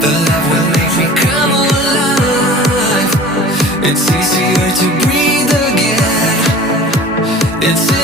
The love will make me come alive. It's easier to breathe again. It's